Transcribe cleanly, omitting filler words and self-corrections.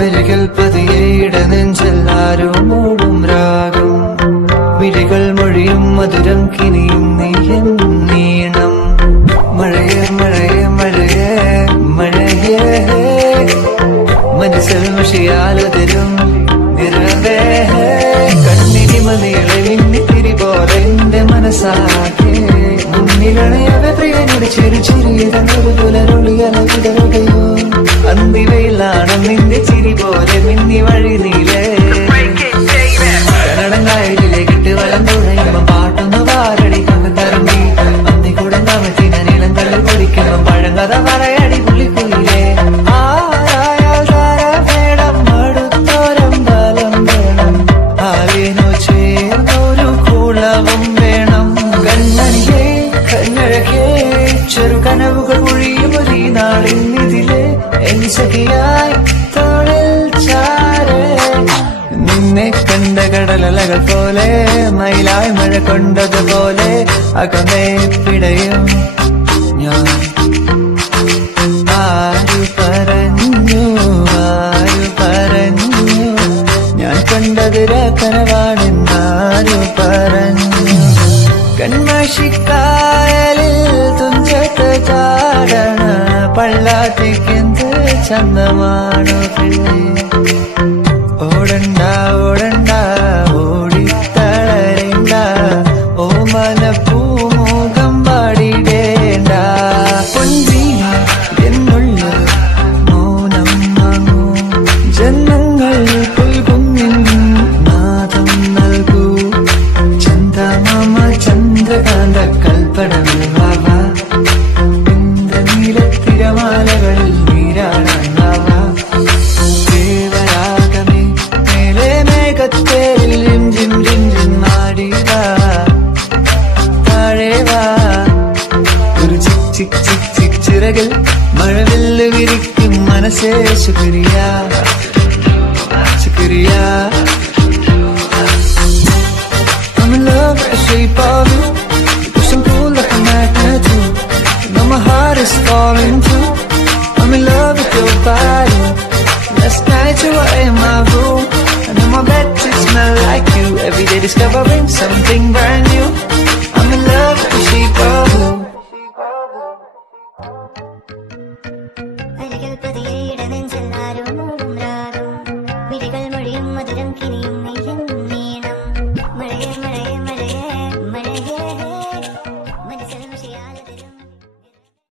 അരികൾ പതിയേട നെഞ്ചെല്ലാരും മൂടും രാഗം വിളികൾ മൊഴിയും മധുരം കിനിയും നീയൻ നീണം മഴയേ മഴയേ മഴയേ മഴയേ മനസ്സിൽ മഷിയാലതിരും നിറവേ കണ്ണിരി മതികളെ മിന്നിത്തിരി പോലെ എന്റെ മനസ്സാകെ മുന്നിലണയവെ പ്രിയനോട് ചെറു ചെറിയതൊരു പുലരൊളിയലവിടരുകയോ അന്തിവയിലാണ് നിന്റെ ചിരി പോലെ മിന്നി വഴി നീലേ കന്നടങ്കായലിലേക്കിട്ട് വലം തുഴയുമ്പം പാട്ടൊന്ന് പാരടി കണ്ടറങ്ങി അന്നി കൂടെ താമസിന നീളം കള്ളു കുടിക്കുമ്പം പഴങ്കഥ പറയടി പുള്ളിക്കുയിലേ ആരായാൽ താരം വേണം അടുത്തോരം ബലം വേണം ആലിനോ ചേർന്നൊരു കുളവും വേണം കണ്ണനിലേ കണ്ണഴകേ ചെറു കനവുകൾ ഒഴിയും ഒരു നാളിന്നിതിലെ സഖിയായി തോളിൽ ചാരേ നിന്നെ കണ്ട കടലലകൾ പോലെ മയിലായി മഴ കൊണ്ടതുപോലെ അകമേ പിടയും ഞാൻ ആരു പറഞ്ഞു ഞാൻ കണ്ടതിര കനവാണെന്നാരു പറഞ്ഞു കൺമഷിക്കായലിൽ തുഞ്ചത്ത് ചാടണ പള്ളാത്തേക്കെന്ത് ചന്തമാണോ പെണ്ണേ ഓടണ്ട ഓടണ്ട ഓടിത്തളരണ്ട ഓമന പൂമുഖം പാടിടേണ്ട പൊൻവീണ എന്നുള്ള മൗനം വാങ്ങൂ ജന്മങ്ങൾ പുൽകും നാദം നൽകൂ ചന്ദമാമ ചന്ദ്രകാന്ത കൽപ്പടങ്ങൾ വാവ തിരമാലകളിൽ നീരാടാവ ദേവരാഗമേ മേലെ മേഘത്തേരിൽ ജിം ജിം ജിം മാടിവ താഴേവാ ഒരു ചിക് ചിക് ചിക് ചിക് ചിറകിൽ മഴവില്ല് വിരിക്കും മനസ്സേ ശുക്രിയ ശുക്രിയ I'm in love with the shape of you. You push and pull like a magnet too. You know my heart is falling too. I'm in love with your body. Last night you were in my room, and in my bed it smelled like you. Every day discovering something brand new. I'm in love with the shape of you. അരികൾ പതിയേട നെഞ്ചെല്ലാരും മൂടും രാഗം വിളികൾ മൊഴിയും മധുരം കിനിയും